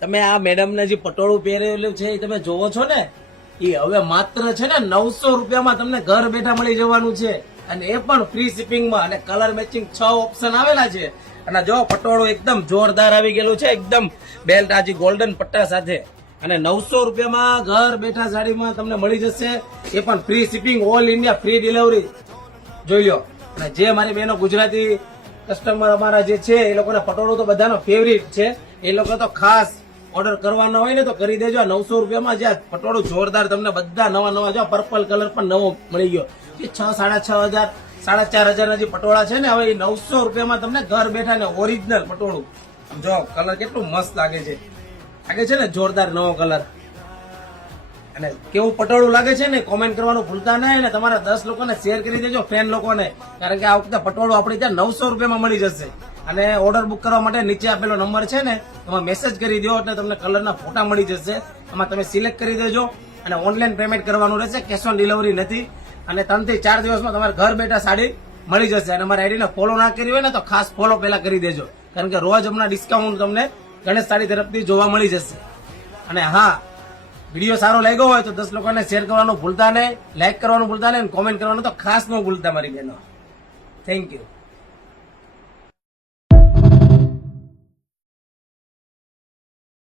તમે આ મેડમને જે પટોળું પહેરેલું છે એ તમે જોવો છો ને, એ હવે માત્ર છે ને 900 રૂપિયામાં તમને ઘર બેઠા મળી જવાનું છે, અને એ પણ ફ્રી શિપિંગમાં, અને કલર મેચિંગ 6 ઓપ્શન આવેલા છે. અને જો પટોળું એકદમ જોરદાર આવી ગયેલું છે, એકદમ બેલ્ટ આજી ગોલ્ડન પટ્ટા સાથે, અને 900 રૂપિયામાં ઘર બેઠા સાડીમાં તમને મળી જશે, એ પણ free shipping, all India free delivery. જોઈ લો. અને જે મારી બહેનો ગુજરાતી કસ્ટમર અમારા જે છે એ લોકોના પટોળું તો બધાનો ફેવરિટ છે, એ લોકો તો ખાસ ઓર્ડર કરવાનો હોય ને તો કરી દેજો. 900 રૂપિયામાં જે પટોળું જોરદાર તમને બધા નવા જો પર્પલ કલર પણ નવો મળી ગયો. 6,500 4,500 ના જે પટોળા છે ને, હવે એ 900 રૂપિયામાં તમને ઘર બેઠા ને ઓરિજિનલ પટોળું. જો કલર કેટલું મસ્ત લાગે છે ને, જોરદાર નવો કલર. અને કેવું પટોળું લાગે છે ને કોમેન્ટ કરવાનું ભૂલતા નહીં, અને તમારા 10 લોકોને શેર કરી દેજો, ફ્રેન્ડ લોકોને, કારણ કે આ વખતે પટોળું આપણી ત્યાં 900 રૂપિયામાં મળી જશે. અને ઓર્ડર બુક કરવા માટે નીચે આપેલો નંબર છે ને, એમાં મેસેજ કરી દો એટલે તમને કલરના ફોટા મળી જશે. એમાં તમે સિલેક્ટ કરી દેજો, અને ઓનલાઈન પેમેન્ટ કરવાનું રહેશે, કેશ ઓન ડિલિવરી નથી. અને 3 થી 4 દિવસમાં તમારે ઘર બેઠા સાડી મળી જશે. અને અમારા આઈડીને ફોલો ના કરી હોય ને તો ખાસ ફોલો પહેલા કરી દેજો, કારણ કે રોજ હમણાં ડિસ્કાઉન્ટ તમને ગણેશ સાડી તરફથી જોવા મળી જશે. અને હા, વિડીયો સારો લાગ્યો હોય તો 10 લોકોને શેર કરવાનું ભૂલતા નહીં, લાઈક કરવાનું ભૂલતા નહીં, કોમેન્ટ કરવાનું તો ખાસ ન ભૂલતા મારી બહેનો. Thank you.